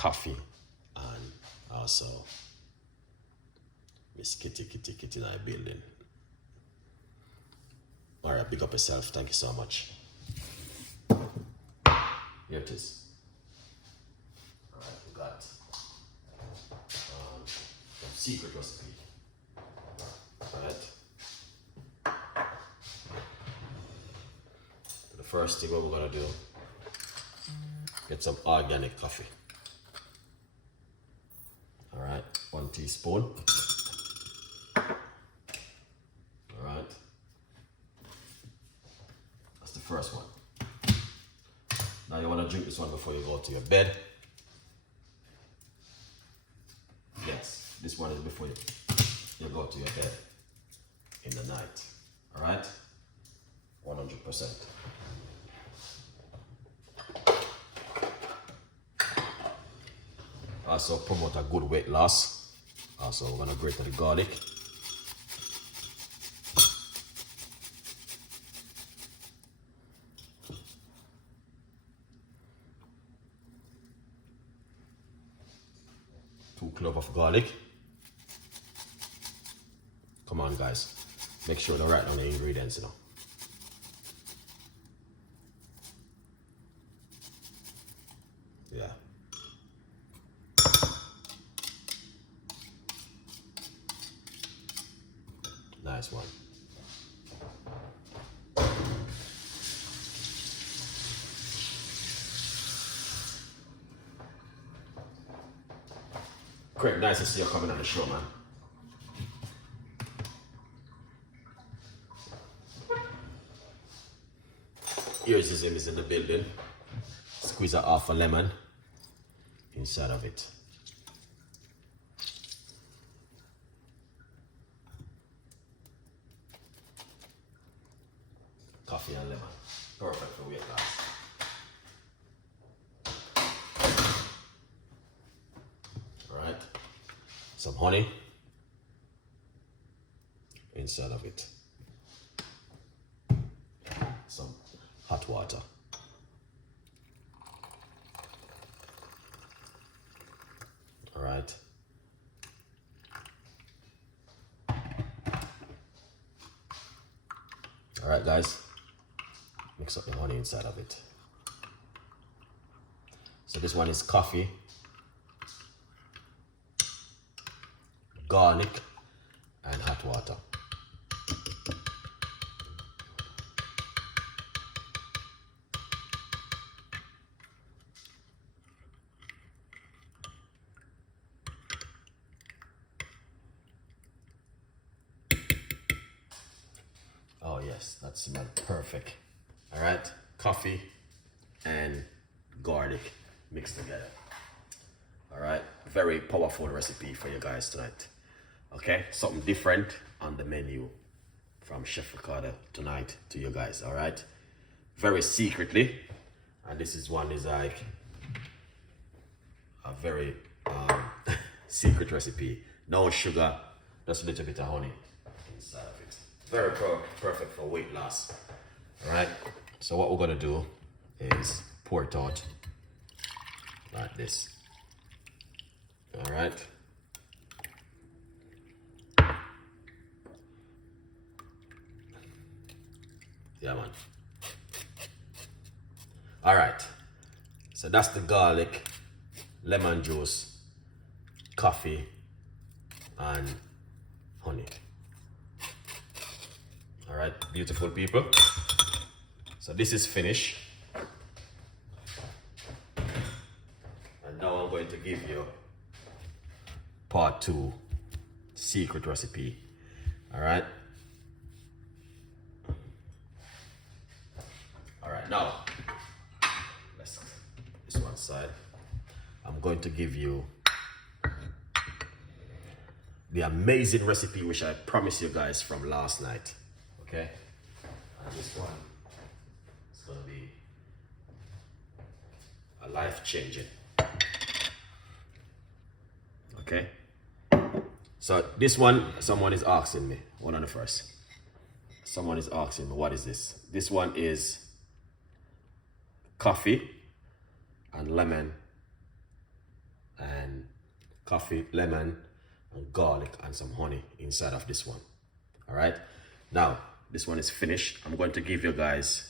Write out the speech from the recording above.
coffee, and also Miss Kitty in our building. All right, big up yourself. Thank you so much. Here it is. All right, we got some secret recipe. All right. The first thing what we're gonna do, get some organic coffee. All right, 1 teaspoon. All right, that's the first one. Now you want to drink this one before you go to your bed. Yes, this one is before you go to your bed in the night. All right, 100%. Also promote a good weight loss. Also, we're gonna grate the garlic. Two cloves of garlic. Come on, guys. Make sure to write down the ingredients, you know. Yeah. Nice one. Craig, nice to see you coming on the show, man. Here's his name is in the building. Squeeze a half a lemon inside of it. Coffee and lemon. Perfect for weight loss. Alright. Some honey inside of it. Some hot water. Alright. Alright, guys. Mix up the honey inside of it. So this one is coffee, garlic, and hot water. Oh yes, that smells perfect. All right, coffee and garlic mixed together. All right, very powerful recipe for you guys tonight. Okay, something different on the menu from Chef Ricardo tonight to you guys. All right, very secretly, and this is one is like a very secret recipe. No sugar, just a little bit of honey inside of it. Very perfect for weight loss. All right, so what we're gonna do is pour it out like this. All right. Yeah, man. All right, so that's the garlic, lemon juice, coffee, and honey. All right, beautiful people. So this is finished. And now I'm going to give you part 2, secret recipe. All right. All right, now let's this one side. I'm going to give you the amazing recipe which I promised you guys from last night. Okay, and this one is gonna be a life-changing. Okay, so this one, someone is asking me, one on the first. Someone is asking me, what is this? This one is coffee and lemon coffee, lemon, and garlic, and some honey inside of this one. All right. Now, this one is finished. I'm going to give you guys